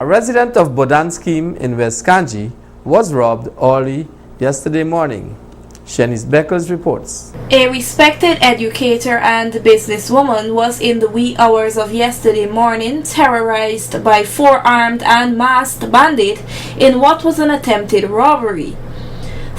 A resident of Budhan scheme in West Kanji was robbed early yesterday morning. Shanice Beckles reports. A respected educator and businesswoman was in the wee hours of yesterday morning terrorized by four armed and masked bandits in what was an attempted robbery.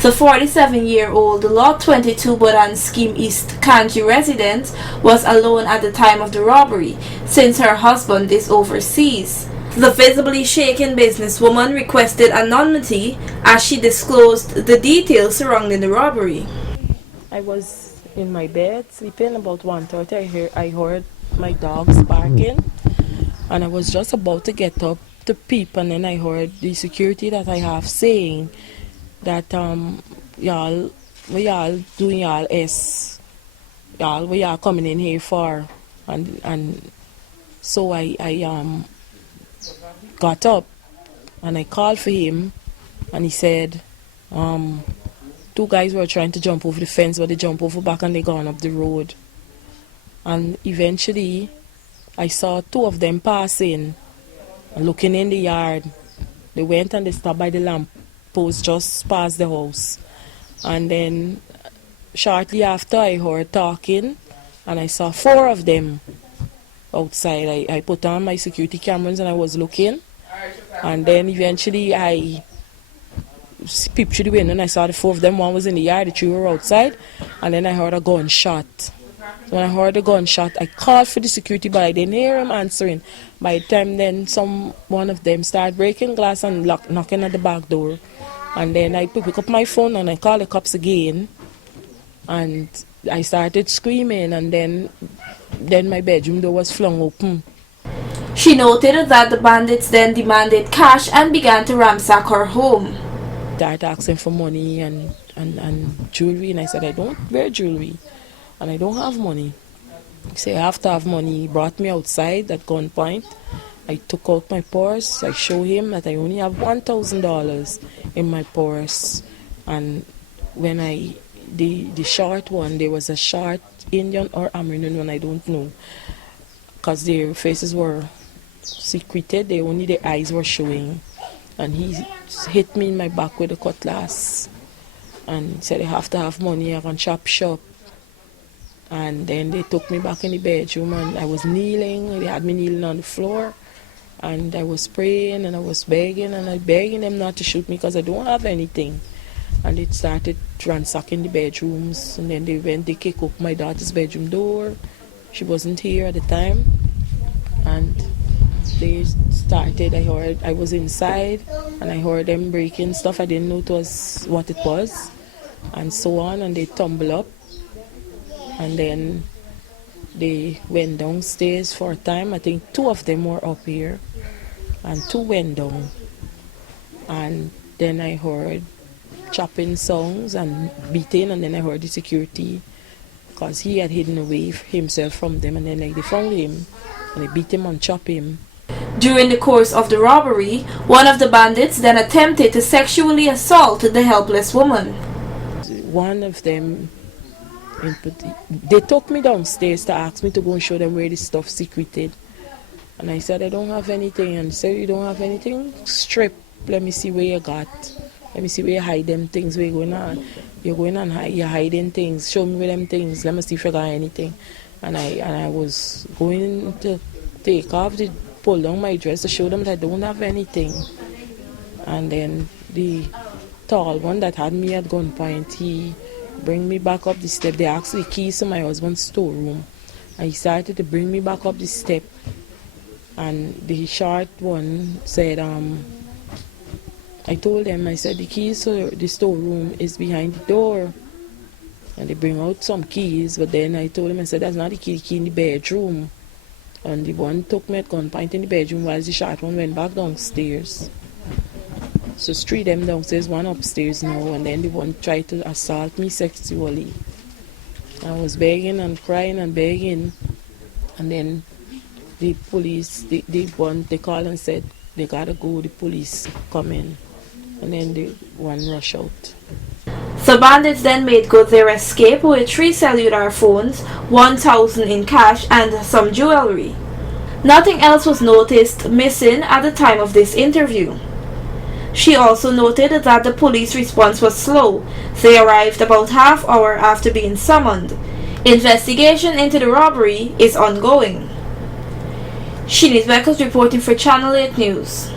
The 47-year-old Lot 22 Budhan Scheme East Kanji resident was alone at the time of the robbery, since her husband is overseas. The visibly shaken businesswoman requested anonymity as she disclosed the details surrounding the robbery. I was in my bed sleeping about 1:30. I heard my dogs barking, and I was just about to get up to peep, and then I heard the security that I have saying that y'all, what y'all doing, y'all is, y'all, what y'all coming in here for, and so I got up and I called for him, and he said two guys were trying to jump over the fence, but they jumped over back and they gone up the road. And eventually I saw two of them passing and looking in the yard. They went and they stopped by the lamp post just past the house. And then shortly after I heard talking and I saw four of them outside. I put on my security cameras and I was looking. And then eventually I peeped through the window and I saw the four of them. One was in the yard, the three were outside. And then I heard a gunshot. When I heard the gunshot, I called for the security, but I didn't hear him answering. By the time then, one of them started breaking glass and knocking at the back door. And then I pick up my phone and I called the cops again. And I started screaming, and then my bedroom door was flung open. She noted that the bandits then demanded cash and began to ransack her home. Started asking for money and jewelry, and I said I don't wear jewelry and I don't have money. He said I have to have money. He brought me outside at gunpoint. I took out my purse. I showed him that I only have $1,000 in my purse. And when the short one, there was a short Indian or American one, I don't know, because their faces were secreted, only their eyes were showing. And he hit me in my back with a cutlass and said I have to have money, I can shop. And then they took me back in the bedroom and I was kneeling. They had me kneeling on the floor and I was praying and I was begging and I begging them not to shoot me because I don't have anything. And they started ransacking the bedrooms, and then they kicked up my daughter's bedroom door. She wasn't here at the time. And they started, I was inside and I heard them breaking stuff. I didn't know what it was, and so on, and they tumbled up. And then they went downstairs for a time. I think two of them were up here and two went down. And then I heard chopping songs and beating, and then I heard the security, because he had hidden away himself from them, and then they found him and they beat him and chopped him. During the course of the robbery, one of the bandits then attempted to sexually assault the helpless woman. One of them, they took me downstairs to ask me to go and show them where the stuff secreted, and I said I don't have anything, and they said you don't have anything, strip, let me see where you got. Let me see where you hide them things, where you're going and you're hiding things. Show me where them things. Let me see if you got anything. And I was going to take off, pull down my dress to show them that I don't have anything. And then the tall one that had me at gunpoint, he bring me back up the step. They asked the keys to my husband's storeroom. And he started to bring me back up the step. And the short one said, I told them, I said, the keys to the storeroom is behind the door. And they bring out some keys, but then I told them, I said, that's not the key in the bedroom. And the one took me at gunpoint in the bedroom while the short one went back downstairs. So three of them downstairs, one upstairs now, and then the one tried to assault me sexually. I was begging and crying and begging, and then the police, they called and said, they gotta go, the police come in. And then the one rush out. The bandits then made good their escape with 3 cellular phones, 1,000 in cash, and some jewelry. Nothing else was noticed missing at the time of this interview. She also noted that the police response was slow. They arrived about half hour after being summoned. Investigation into the robbery is ongoing. Shanice Beckles reporting for Channel 8 News.